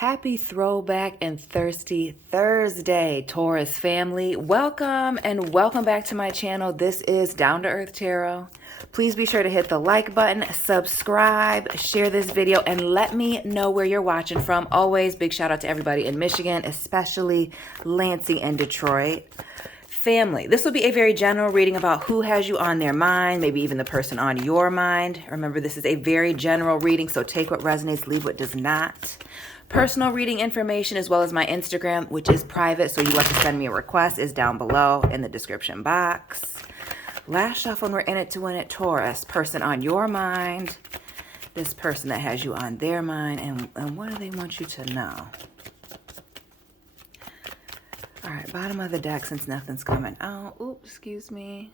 Happy Throwback and Thirsty Thursday, Taurus family. Welcome and welcome back to my channel. This is Down to Earth Tarot. Please be sure to hit the like button, subscribe, share this video, and let me know where you're watching from. Always big shout out to everybody in Michigan, especially Lansing and Detroit. Family, this will be a very general reading about who has you on their mind, maybe even the person on your mind. Remember, this is a very general reading, so take what resonates, leave what does not. Personal reading information as well as my Instagram, which is private, so you want to send me a request, is down below in the description box. Last shuffle, we're in it to win it, Taurus. Person on your mind, this person that has you on their mind, and what do they want you to know? All right, bottom of the deck, since nothing's coming out. Oops, excuse me.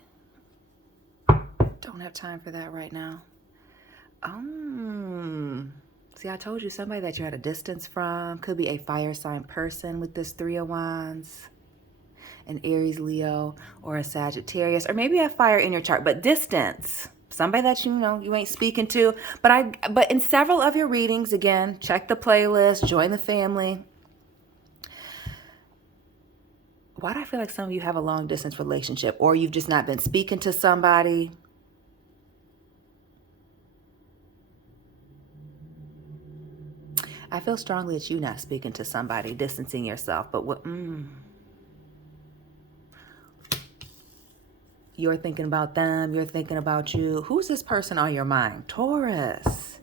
Don't have time for that right now. See, I told you, somebody that you're at a distance from. Could be a fire sign person with this Three of Wands. An Aries, Leo, or a Sagittarius. Or maybe a fire in your chart, but distance. Somebody that you ain't speaking to. But in several of your readings, again, check the playlist, join the family. Why do I feel like some of you have a long distance relationship, or you've just not been speaking to somebody? I feel strongly that you're not speaking to somebody, distancing yourself, but what? You're thinking about them, you're thinking about you. Who's this person on your mind? Taurus.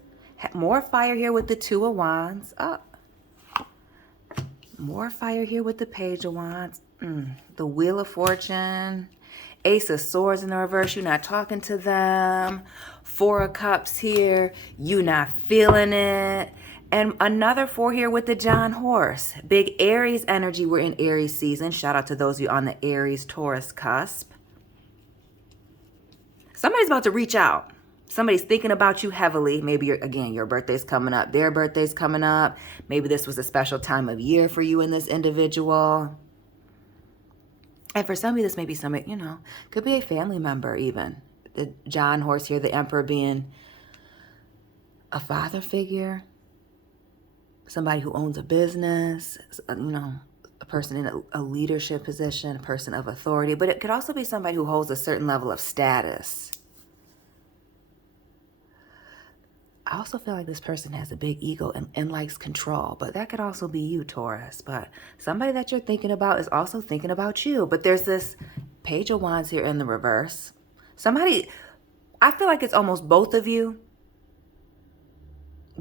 More fire here with the Two of Wands. More fire here with the Page of Wands. The Wheel of Fortune. Ace of Swords in the reverse. You're not talking to them. Four of Cups here. You not feeling it. And another four here with the John Horse. Big Aries energy. We're in Aries season. Shout out to those of you on the Aries Taurus cusp. Somebody's about to reach out. Somebody's thinking about you heavily. Maybe, your birthday's coming up. Their birthday's coming up. Maybe this was a special time of year for you and this individual. And for some of you, this may be somebody, could be a family member even. The John Horse here, the Emperor being a father figure. Somebody who owns a business, a person in a leadership position, a person of authority. But it could also be somebody who holds a certain level of status. I also feel like this person has a big ego and likes control, but that could also be you, Taurus. But somebody that you're thinking about is also thinking about you. But there's this Page of Wands here in the reverse. Somebody, I feel like it's almost both of you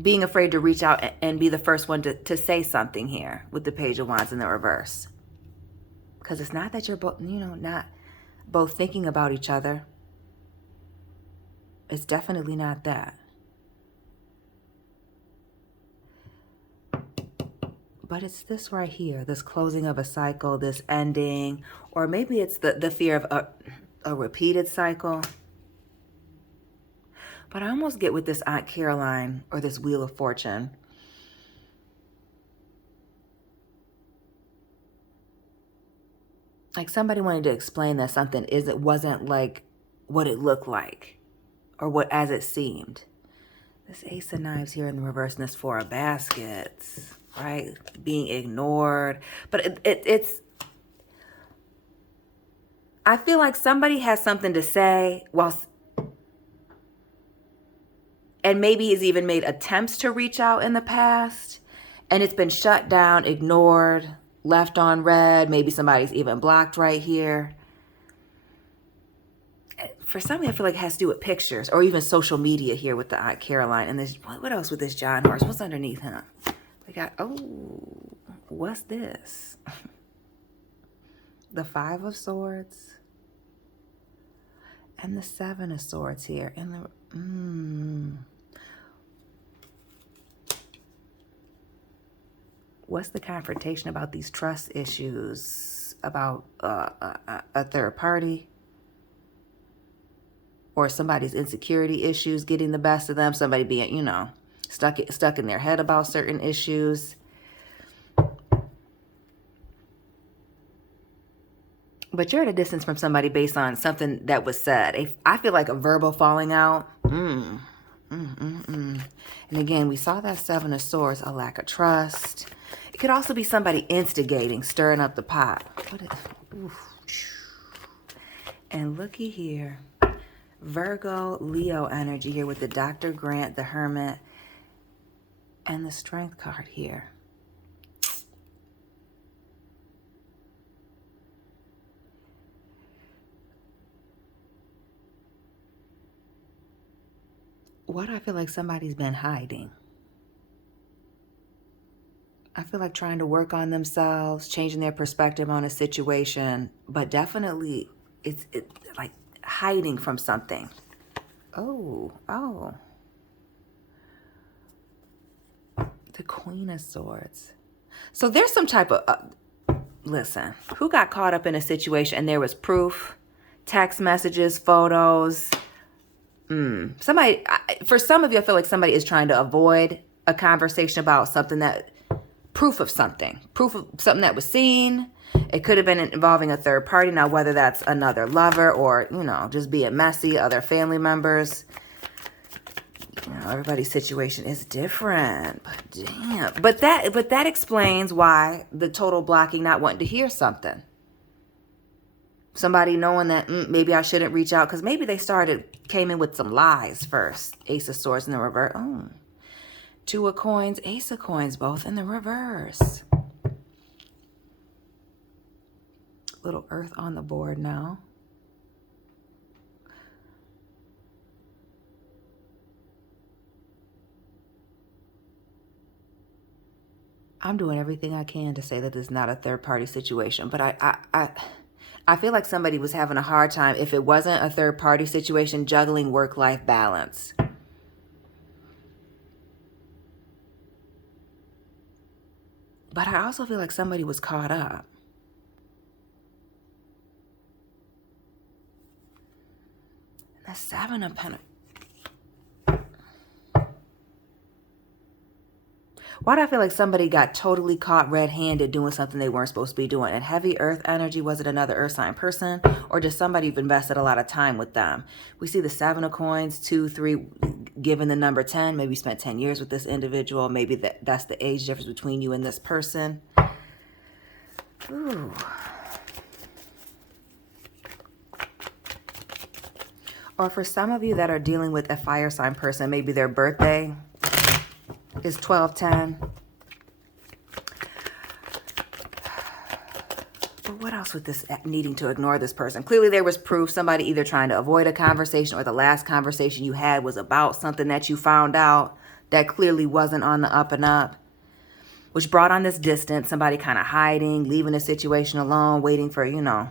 being afraid to reach out and be the first one to say something here with the Page of Wands in the reverse. Because it's not that you're both, not both thinking about each other. It's definitely not that. But it's this right here, this closing of a cycle, this ending, or maybe it's the fear of a repeated cycle. But I almost get with this Aunt Caroline or this Wheel of Fortune. Like somebody wanted to explain that something wasn't like what it looked like or what as it seemed. This Ace of Knives here in the reverse and this Four of Baskets. Right? Being ignored. But it's I feel like somebody has something to say and maybe has even made attempts to reach out in the past, and it's been shut down, ignored, left on red. Maybe somebody's even blocked right here. For somebody, I feel like it has to do with pictures or even social media here with the Aunt Caroline. And this, what else with this John Horse? What's underneath him? We got, what's this? The Five of Swords and the Seven of Swords here. And what's the confrontation about these trust issues, about a third party? Or somebody's insecurity issues getting the best of them, somebody being, stuck in their head about certain issues. But you're at a distance from somebody based on something that was said. I feel like a verbal falling out. And again, we saw that Seven of Swords, a lack of trust. It could also be somebody instigating, stirring up the pot. And looky here. Virgo, Leo energy here with the Dr. Grant, the Hermit, and the Strength card here. What I feel like somebody's been hiding. I feel like trying to work on themselves, changing their perspective on a situation, but definitely it's like hiding from something. Oh. The Queen of Swords. So there's some type of, listen, who got caught up in a situation and there was proof, text messages, photos. Somebody, for some of you, I feel like somebody is trying to avoid a conversation about something that, proof of something that was seen. It could have been involving a third party. Now, whether that's another lover or, you know, just being messy, other family members. You know, everybody's situation is different. But damn. But that explains why the total blocking, not wanting to hear something. Somebody knowing that maybe I shouldn't reach out because maybe they came in with some lies first. Ace of Swords in the reverse. Two of Coins, Ace of Coins, both in the reverse. Little Earth on the board now. I'm doing everything I can to say that this is not a third-party situation, but I feel like somebody was having a hard time, if it wasn't a third-party situation, juggling work-life balance. But I also feel like somebody was caught up. The Seven of Pentacles. Why do I feel like somebody got totally caught red-handed doing something they weren't supposed to be doing? And heavy earth energy, was it another earth sign person? Or just somebody you've invested a lot of time with them? We see the Seven of Coins, 2, 3, given the number 10. Maybe you spent 10 years with this individual. Maybe that's the age difference between you and this person. Ooh. Or for some of you that are dealing with a fire sign person, maybe their birthday is 12/10. But what else with this needing to ignore this person? Clearly there was proof, somebody either trying to avoid a conversation or the last conversation you had was about something that you found out that clearly wasn't on the up and up, which brought on this distance, somebody kind of hiding, leaving the situation alone, waiting for, you know,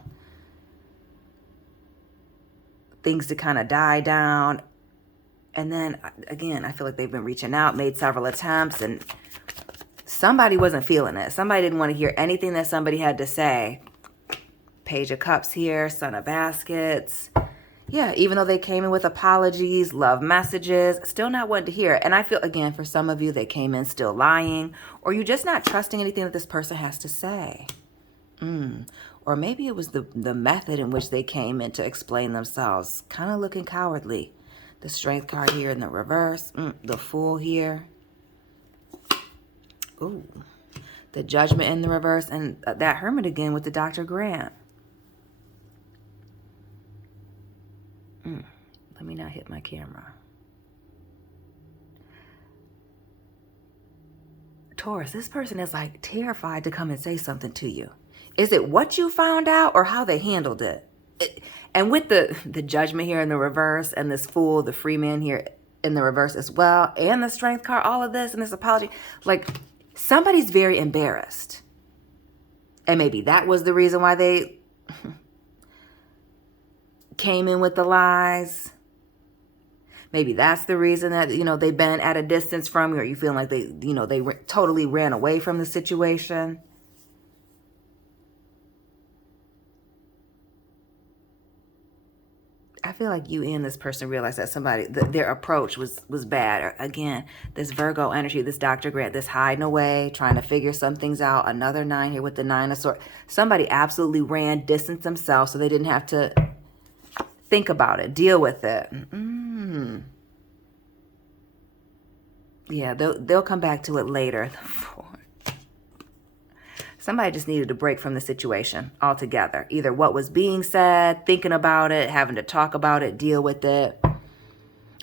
things to kind of die down. And then, again, I feel like they've been reaching out, made several attempts, and somebody wasn't feeling it. Somebody didn't want to hear anything that somebody had to say. Page of Cups here, Son of Baskets. Yeah, even though they came in with apologies, love messages, still not wanting to hear it. And I feel, again, for some of you, they came in still lying, or you're just not trusting anything that this person has to say. Or maybe it was the method in which they came in to explain themselves, kind of looking cowardly. The Strength card here in the reverse. The Fool here. Ooh. The Judgment in the reverse. And that Hermit again with the Dr. Grant. Let me not hit my camera. Taurus, this person is like terrified to come and say something to you. Is it what you found out or how they handled it? And with the Judgment here in the reverse and this Fool, the Free Man here in the reverse as well, and the Strength card, all of this and this apology, like somebody's very embarrassed. And maybe that was the reason why they came in with the lies. Maybe that's the reason that, you know, they've been at a distance from you, or you feel like they, you know, they totally ran away from the situation. I feel like you and this person realized that their approach was bad. Again, this Virgo energy, this Dr. Grant, this hiding away, trying to figure some things out. Another 9 here with the 9 of Swords. Somebody absolutely distanced themselves so they didn't have to think about it, deal with it. Yeah, they'll come back to it later. Somebody just needed to break from the situation altogether. Either what was being said, thinking about it, having to talk about it, deal with it.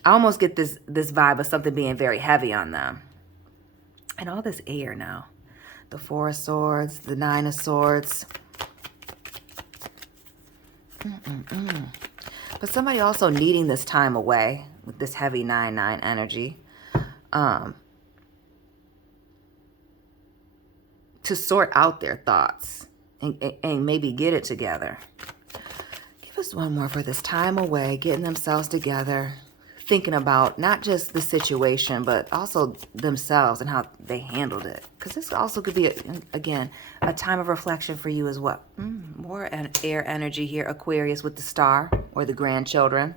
I almost get this vibe of something being very heavy on them. And all this air now. The Four of Swords, the Nine of Swords. But somebody also needing this time away with this heavy 9-9 energy. To sort out their thoughts and maybe get it together. Give us one more for this time away, getting themselves together, thinking about not just the situation, but also themselves and how they handled it. Because this also could be, again, a time of reflection for you as well. More air energy here, Aquarius with the star or the grandchildren.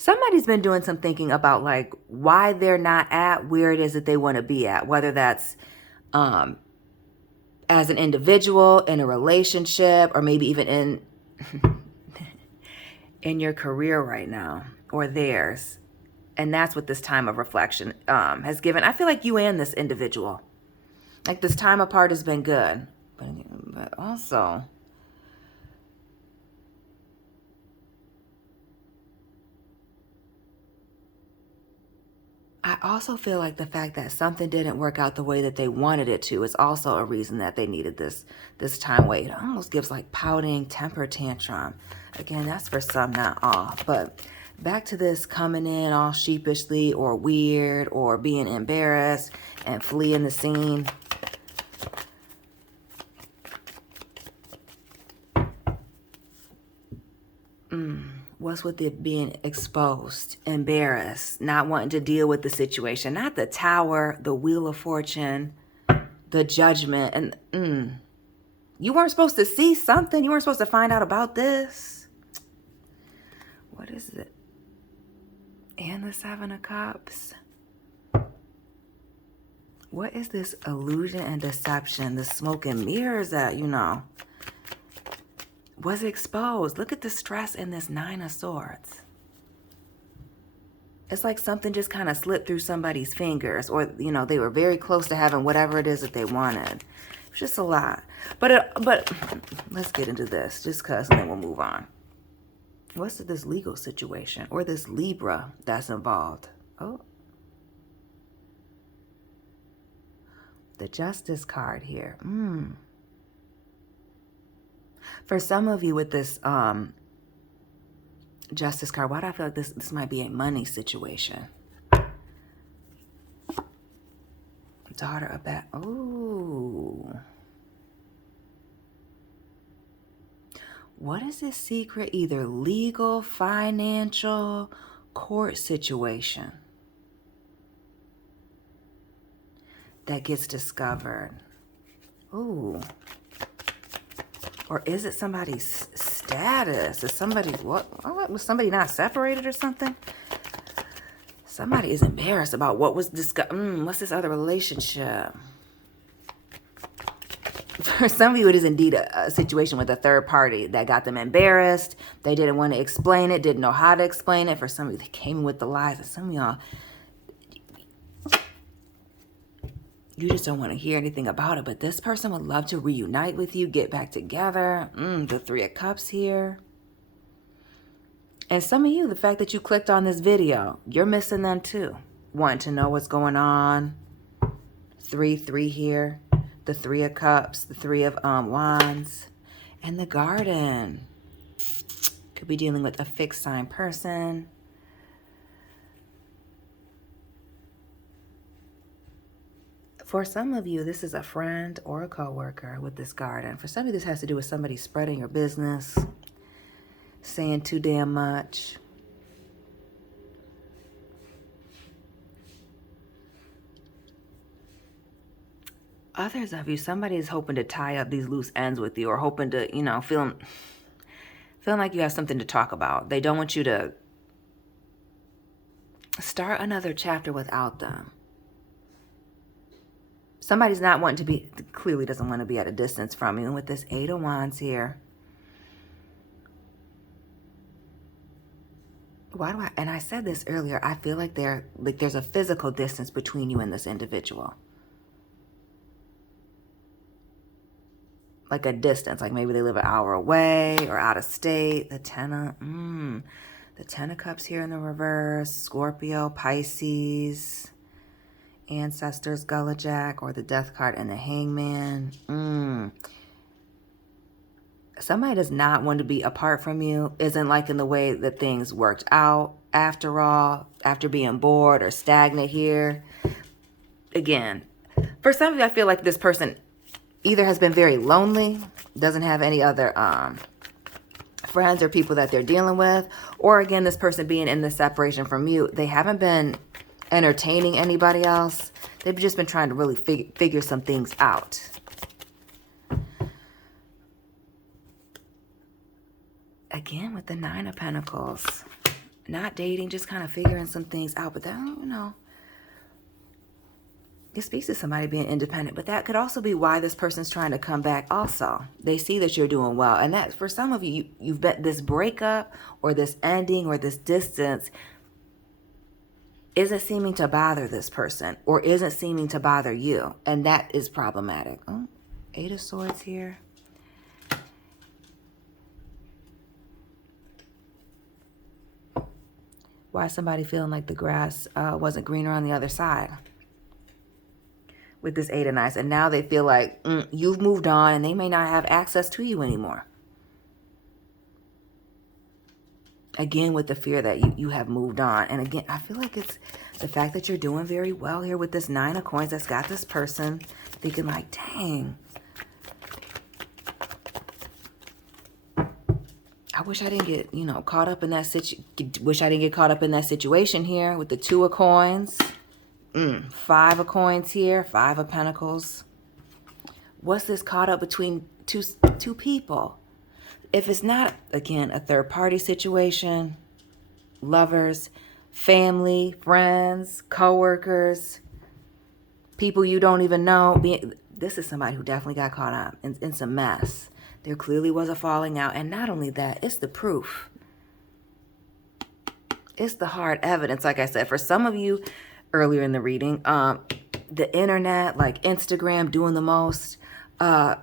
Somebody's been doing some thinking about like why they're not at where it is that they want to be at, whether that's as an individual, in a relationship, or maybe even in your career right now or theirs. And that's what this time of reflection has given. I feel like you and this individual, like this time apart has been good, but also I also feel like the fact that something didn't work out the way that they wanted it to is also a reason that they needed this time away. It almost gives like pouting, temper tantrum. Again, that's for some, not all. But back to this coming in all sheepishly or weird or being embarrassed and fleeing the scene. What's with it being exposed, embarrassed, not wanting to deal with the situation? Not the Tower, the Wheel of Fortune, the Judgment. And you weren't supposed to see something. You weren't supposed to find out about this. What is it? And the Seven of Cups. What is this illusion and deception? The smoke and mirrors that, was exposed. Look at the stress in this Nine of Swords. It's like something just kind of slipped through somebody's fingers, or they were very close to having whatever it is that they wanted. It's just a lot. But let's get into this just because, and then we'll move on. What's this legal situation or this Libra that's involved? Oh, the Justice card here. For some of you with this Justice card, why do I feel like this might be a money situation? Daughter of that. Oh. What is this secret? Either legal, financial, court situation that gets discovered? Ooh. Or is it somebody's status? Is somebody, what was somebody not separated or something? Somebody is embarrassed about what was discussed. What's this other relationship? For some of you, it is indeed a situation with a third party that got them embarrassed. They didn't want to explain it, didn't know how to explain it. For some of you, they came in with the lies. And some of y'all, you just don't want to hear anything about it. But this person would love to reunite with you, get back together. The Three of Cups here. And some of you, the fact that you clicked on this video, you're missing them too. Wanting to know what's going on. 3 here. The Three of Cups. The Three of Wands. And the Garden. Could be dealing with a fixed sign person. For some of you, this is a friend or a coworker with this Garden. For some of you, this has to do with somebody spreading your business, saying too damn much. Others of you, somebody is hoping to tie up these loose ends with you, or hoping to, feeling like you have something to talk about. They don't want you to start another chapter without them. Somebody's not wanting to be, clearly doesn't want to be at a distance from you. And with this Eight of Wands here, And I said this earlier, I feel like there's a physical distance between you and this individual. Like a distance, like maybe they live an hour away or out of state. The Ten of Cups here in the reverse. Scorpio, Pisces, Ancestors, Gullah Jack, or the Death card and the Hangman. Somebody does not want to be apart from you. Isn't liking the way that things worked out after all, after being bored or stagnant here. Again, for some of you, I feel like this person either has been very lonely, doesn't have any other friends or people that they're dealing with, or again, this person being in the separation from you, they haven't been entertaining anybody else. They've just been trying to really figure some things out. Again, with the Nine of Pentacles, not dating, just kind of figuring some things out. But then, it speaks to somebody being independent, but that could also be why this person's trying to come back also. They see that you're doing well. And that, for some of you, you've bet this breakup or this ending or this distance isn't seeming to bother this person or isn't seeming to bother you. And that is problematic. Oh, Eight of Swords here. Why is somebody feeling like the grass wasn't greener on the other side? With this Eight of Knights, and now they feel like you've moved on and they may not have access to you anymore. Again, with the fear that you have moved on. And again, I feel like it's the fact that you're doing very well here with this Nine of Coins that's got this person thinking like, dang, I wish I didn't get, caught up in that situation here with the Two of Coins. Five of Coins here, Five of Pentacles. What's this caught up between two people? If it's not, again, a third party situation, lovers, family, friends, co-workers, people you don't even know. This is somebody who definitely got caught up in some mess. There clearly was a falling out. And not only that, it's the proof. It's the hard evidence, like I said. For some of you, earlier in the reading, the internet, like Instagram, doing the most. And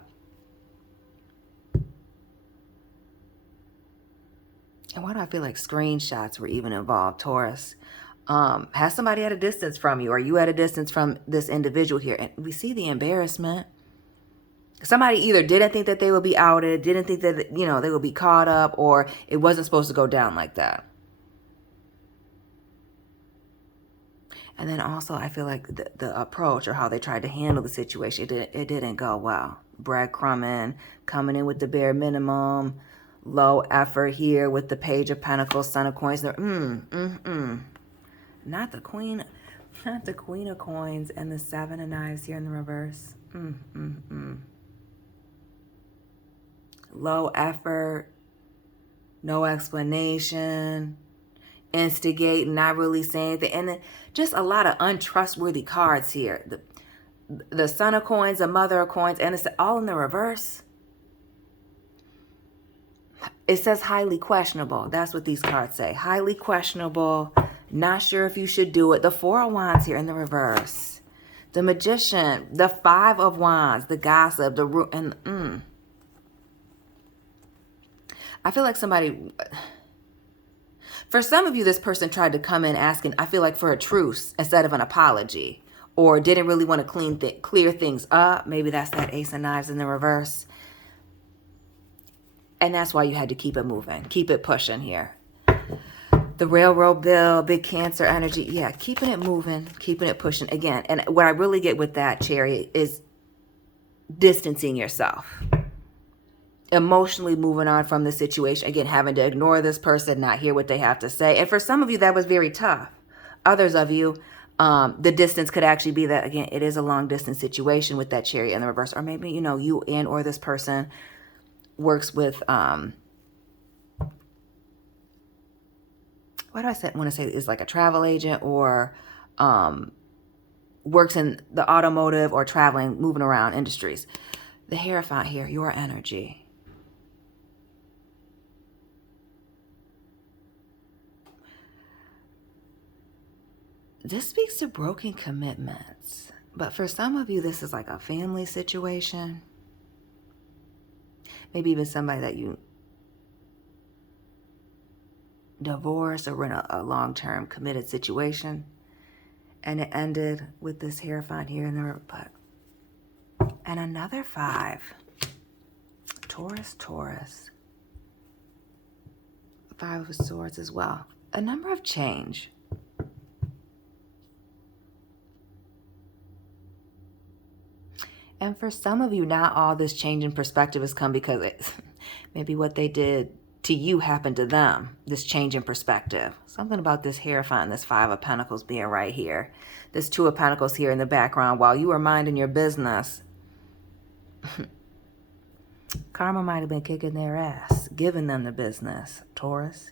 why do I feel like screenshots were even involved, Taurus? Has somebody at a distance from you, or you at a distance from this individual here? And we see the embarrassment. Somebody either didn't think that they would be outed, didn't think that, they would be caught up, or it wasn't supposed to go down like that. And then also, I feel like the approach or how they tried to handle the situation, it didn't go well. Breadcrumbing, coming in with the bare minimum, low effort here with the Page of Pentacles, Son of Coins. Not the Queen of Coins and the Seven of Knives here in the reverse. Low effort, no explanation. Instigate, not really saying anything, and then just a lot of untrustworthy cards here. The Son of Coins, the Mother of Coins, and it's all in the reverse. It says highly questionable. That's what these cards say. Highly questionable. Not sure if you should do it. The Four of Wands here in the reverse. The Magician. The Five of Wands. The Gossip. The root. And I feel like somebody... For some of you, this person tried to come in asking, I feel like, for a truce instead of an apology, or didn't really want to clear things up. Maybe that's that Ace of Knives in the reverse. And that's why you had to keep it moving, keep it pushing here. The Railroad Bill, big Cancer energy. Yeah, keeping it moving, keeping it pushing. Again, and what I really get with that, Cherry, is distancing yourself. Emotionally moving on from the situation. Again, having to ignore this person, not hear what they have to say. And for some of you, that was very tough. Others of you, the distance could actually be that, again, it is a long distance situation with that Chariot in the reverse. Or maybe, you and or this person works with, what do I want to say is like a travel agent, or works in the automotive or traveling, moving around industries. The Hierophant here, your energy. This speaks to broken commitments. But for some of you, this is like a family situation. Maybe even somebody that you divorced or were in a long-term committed situation. And it ended with this Hierophant here in the butt. And another 5. Taurus, Taurus. 5 of Swords as well. A number of change. And for some of you, not all this change in perspective has come because maybe what they did to you happened to them. This change in perspective. Something about this Hierophant and this 5 of Pentacles being right here. This 2 of Pentacles here in the background while you were minding your business. Karma might have been kicking their ass, giving them the business, Taurus.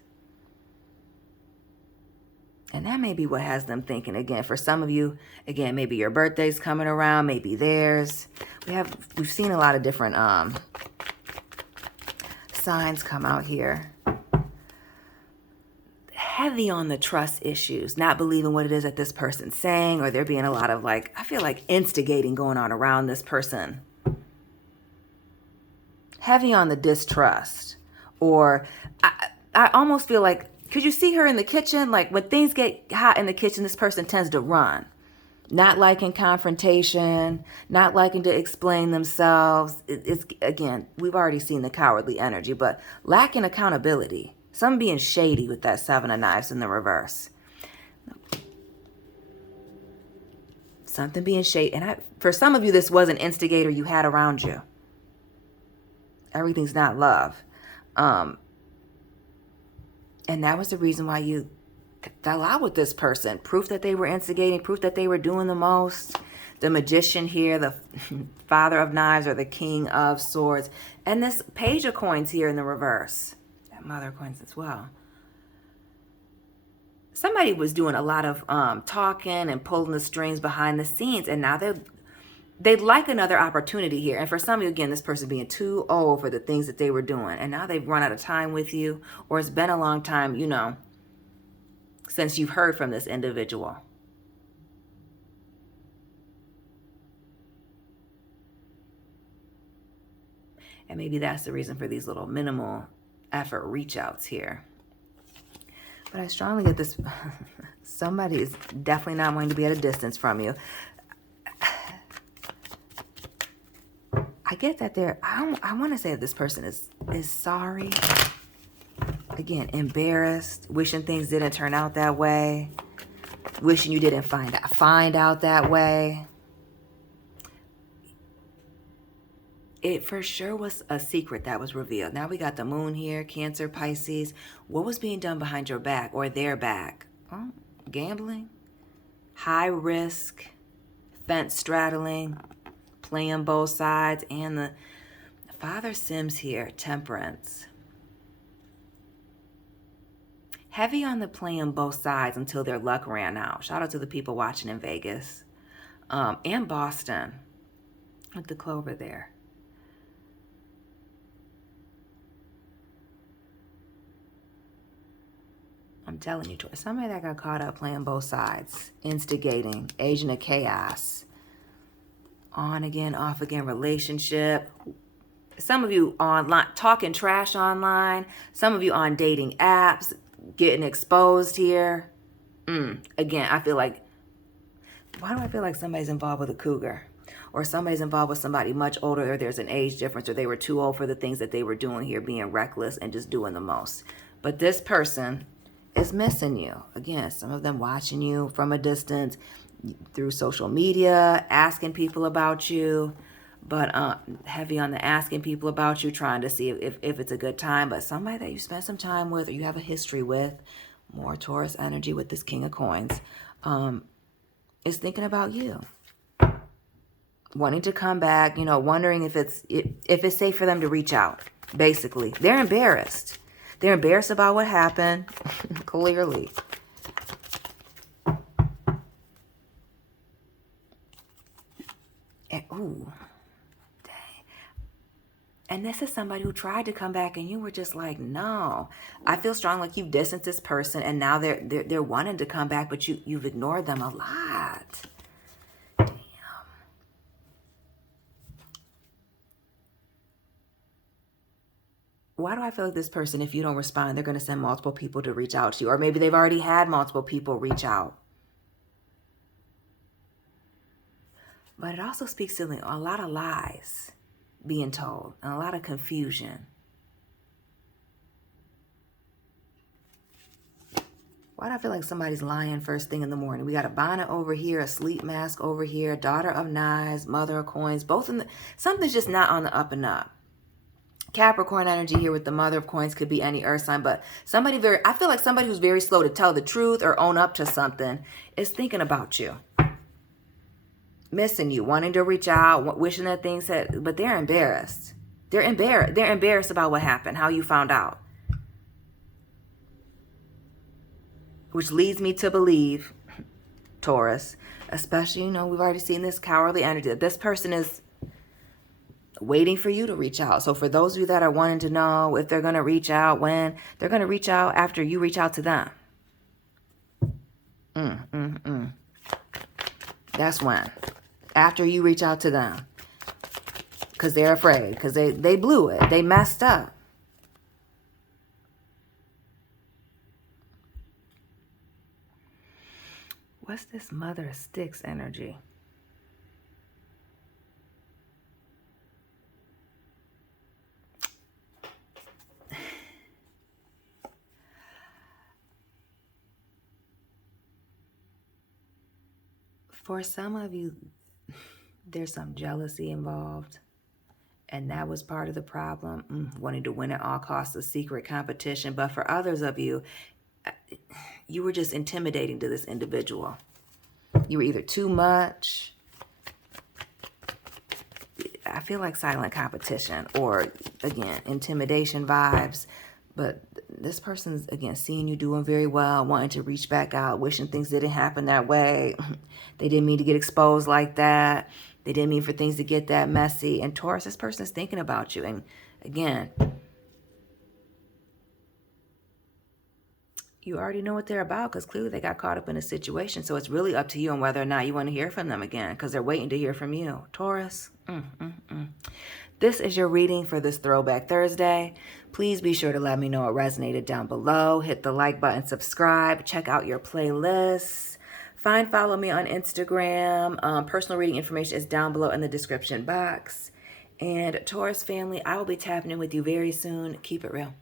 And that may be what has them thinking. Again, for some of you, again, maybe your birthday's coming around, maybe theirs. We've seen a lot of different signs come out here. Heavy on the trust issues, not believing what it is that this person's saying, or there being a lot of like, I feel like instigating going on around this person. Heavy on the distrust, or I almost feel like, could you see her in the kitchen? Like when things get hot in the kitchen, this person tends to run. Not liking confrontation, not liking to explain themselves. It's again, we've already seen the cowardly energy, but lacking accountability. Some being shady with that 7 of Knives in the reverse. Something being shady. And for some of you, this was an instigator you had around you. Everything's not love. And that was the reason why you fell out with this person. Proof that they were instigating, proof that they were doing the most. The Magician here, the Father of Knives, or the King of Swords. And this Page of Coins here in the reverse. That Mother of Coins as well. Somebody was doing a lot of talking and pulling the strings behind the scenes. And now they'd like another opportunity here. And for some of you, again, this person being too old for the things that they were doing. And now they've run out of time with you. Or it's been a long time, you know, since you've heard from this individual. And maybe that's the reason for these little minimal effort reach outs here. But I strongly get this. Somebody is definitely not wanting to be at a distance from you. I get that I want to say that this person is sorry. Again, embarrassed, wishing things didn't turn out that way, wishing you didn't find out that way. It for sure was a secret that was revealed. Now we got the Moon here, Cancer, Pisces. What was being done behind your back or their back? Oh, gambling, high risk, fence straddling, playing both sides, and the Father Sims here, Temperance. Heavy on the playing both sides until their luck ran out. Shout out to the people watching in Vegas and Boston with the clover there. I'm telling you, somebody that got caught up playing both sides, instigating, agent of chaos, on again, off again relationship. Some of you online, talking trash online. Some of you on dating apps, getting exposed here. Again, I feel like, why do I feel like somebody's involved with a cougar? Or somebody's involved with somebody much older, or there's an age difference, or they were too old for the things that they were doing here, being reckless and just doing the most. But this person is missing you. Again, some of them watching you from a distance through social media, asking people about you, but heavy on the asking people about you, trying to see if it's a good time. But somebody that you spent some time with or you have a history with, more Taurus energy with this King of Coins, is thinking about you. Wanting to come back, you know, wondering if it's safe for them to reach out. Basically, they're embarrassed. They're embarrassed about what happened, clearly. And, ooh, dang. And And this is somebody who tried to come back and you were just like, no. I feel strong like you've distanced this person and now they're wanting to come back, but you've ignored them a lot. Damn. Why do I feel like this person, if you don't respond, they're going to send multiple people to reach out to you? Or maybe they've already had multiple people reach out. But it also speaks to a lot of lies being told and a lot of confusion. Why do I feel like somebody's lying first thing in the morning? We got a bonnet over here, a sleep mask over here, daughter of knives, mother of coins, both in the, something's just not on the up and up. Capricorn energy here with the mother of coins could be any earth sign, but somebody I feel like somebody who's very slow to tell the truth or own up to something is thinking about you. Missing you, wanting to reach out, wishing that things had, but they're embarrassed. They're embarrassed about what happened, how you found out. Which leads me to believe, Taurus, especially, we've already seen this cowardly energy, that this person is waiting for you to reach out. So for those of you that are wanting to know if they're going to reach out, when, they're going to reach out after you reach out to them. That's when. After you reach out to them. Because they're afraid. Because they blew it. They messed up. What's this Mother of Sticks energy? For some of you, there's some jealousy involved. And that was part of the problem. Wanting to win at all costs, a secret competition. But for others of you, you were just intimidating to this individual. You were either too much. I feel like silent competition or, again, intimidation vibes. But this person's, again, seeing you doing very well, wanting to reach back out, wishing things didn't happen that way. They didn't mean to get exposed like that. They didn't mean for things to get that messy. And Taurus, this person's thinking about you. And again, you already know what they're about because clearly they got caught up in a situation. So it's really up to you on whether or not you want to hear from them again because they're waiting to hear from you. Taurus. This is your reading for this Throwback Thursday. Please be sure to let me know what resonated down below. Hit the like button, subscribe, check out your playlists. Follow me on Instagram. Personal reading information is down below in the description box. And Taurus family, I will be tapping in with you very soon. Keep it real.